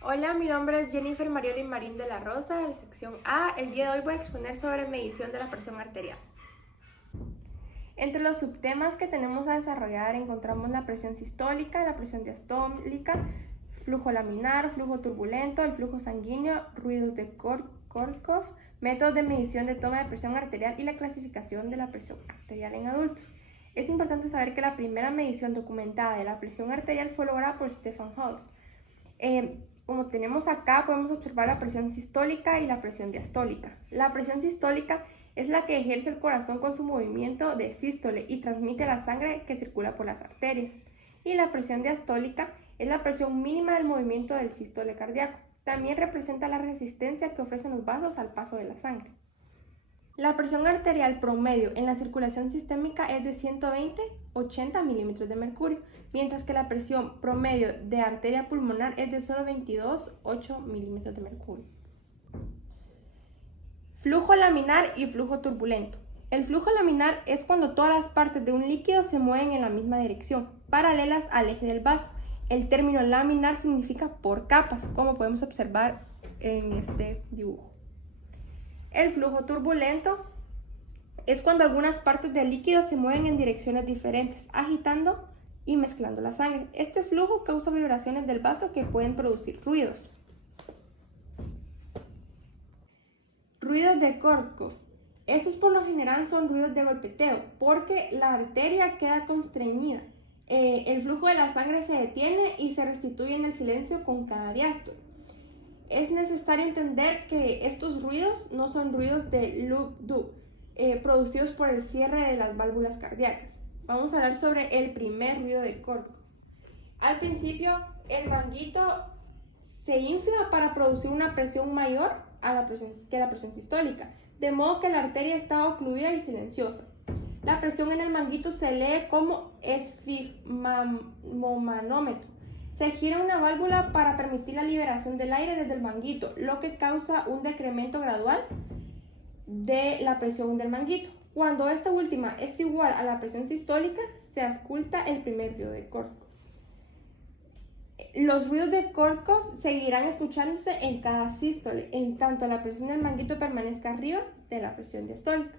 Hola, mi nombre es Jennifer Marioli Marín de la Rosa, de la sección A. El día de hoy voy a exponer sobre medición de la presión arterial. Entre los subtemas que tenemos a desarrollar encontramos la presión sistólica, la presión diastólica, flujo laminar, flujo turbulento, el flujo sanguíneo, ruidos de Korsakoff, métodos de medición de toma de presión arterial y la clasificación de la presión arterial en adultos. Es importante saber que la primera medición documentada de la presión arterial fue lograda por Stefan Holz. Como tenemos acá, podemos observar la presión sistólica y la presión diastólica. La presión sistólica es la que ejerce el corazón con su movimiento de sístole y transmite la sangre que circula por las arterias. Y la presión diastólica es la presión mínima del movimiento del sístole cardíaco. También representa la resistencia que ofrecen los vasos al paso de la sangre. La presión arterial promedio en la circulación sistémica es de 120-80 milímetros de mercurio, mientras que la presión promedio de arteria pulmonar es de solo 22-8 milímetros de mercurio. Flujo laminar y flujo turbulento. El flujo laminar es cuando todas las partes de un líquido se mueven en la misma dirección, paralelas al eje del vaso. El término laminar significa por capas, como podemos observar en este dibujo. El flujo turbulento es cuando algunas partes del líquido se mueven en direcciones diferentes, agitando y mezclando la sangre. Este flujo causa vibraciones del vaso que pueden producir ruidos. Ruidos de Korsakoff. Estos por lo general son ruidos de golpeteo porque la arteria queda constreñida. El flujo de la sangre se detiene y se restituye en el silencio con cada diástole. Es necesario entender que estos ruidos no son ruidos de loop-do, producidos por el cierre de las válvulas cardíacas. Vamos a hablar sobre el primer ruido de Korsakoff. Al principio, el manguito se infla para producir una presión mayor que la presión sistólica, de modo que la arteria está ocluida y silenciosa. La presión en el manguito se lee como esfigmomanómetro. Se gira una válvula para permitir la liberación del aire desde el manguito, lo que causa un decremento gradual de la presión del manguito. Cuando esta última es igual a la presión sistólica, se ausculta el primer ruido de Korsakoff. Los ruidos de Korsakoff seguirán escuchándose en cada sístole, en tanto la presión del manguito permanezca arriba de la presión diastólica.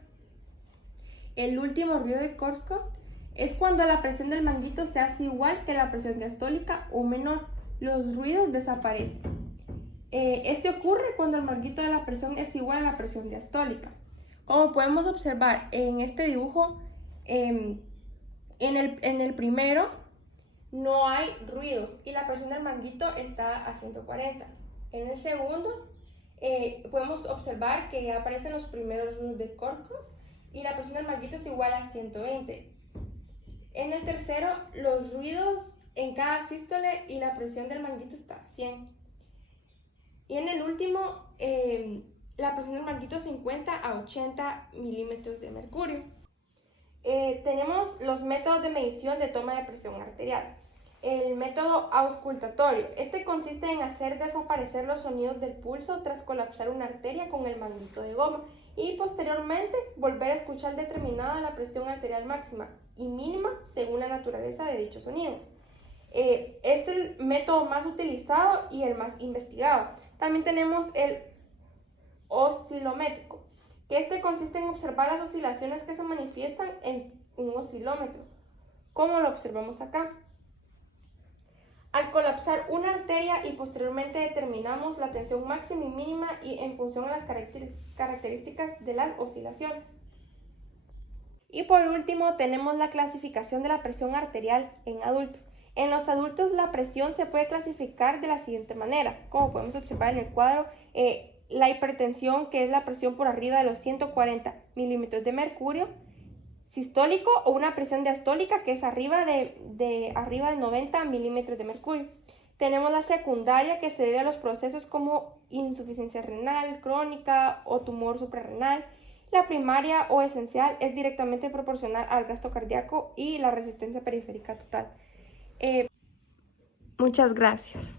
El último ruido de Korsakoff es cuando la presión del manguito se hace igual que la presión diastólica o menor. Los ruidos desaparecen. Este ocurre cuando el manguito de la presión es igual a la presión diastólica. Como podemos observar en este dibujo, en el primero no hay ruidos y la presión del manguito está a 140. En el segundo podemos observar que aparecen los primeros ruidos de Korsakoff y la presión del manguito es igual a 120. En el tercero, los ruidos en cada sístole y la presión del manguito está a 100. Y en el último, la presión del manguito se encuentra a 80 milímetros de mercurio. Tenemos los métodos de medición de toma de presión arterial. El método auscultatorio. Este consiste en hacer desaparecer los sonidos del pulso tras colapsar una arteria con el manguito de goma y posteriormente volver a escuchar determinada la presión arterial máxima y mínima según la naturaleza de dichos sonidos. Es el método más utilizado y el más investigado. También tenemos el oscilométrico, que este consiste en observar las oscilaciones que se manifiestan en un oscilómetro, como lo observamos acá. Al colapsar una arteria y posteriormente determinamos la tensión máxima y mínima y en función a las características de las oscilaciones. Y por último tenemos la clasificación de la presión arterial en adultos. En los adultos la presión se puede clasificar de la siguiente manera, como podemos observar en el cuadro, la hipertensión, que es la presión por arriba de los 140 milímetros de mercurio, sistólico, o una presión diastólica, que es arriba de 90 milímetros de mercurio. Tenemos la secundaria, que se debe a los procesos como insuficiencia renal crónica o tumor suprarrenal. La primaria o esencial es directamente proporcional al gasto cardíaco y la resistencia periférica total. Muchas gracias.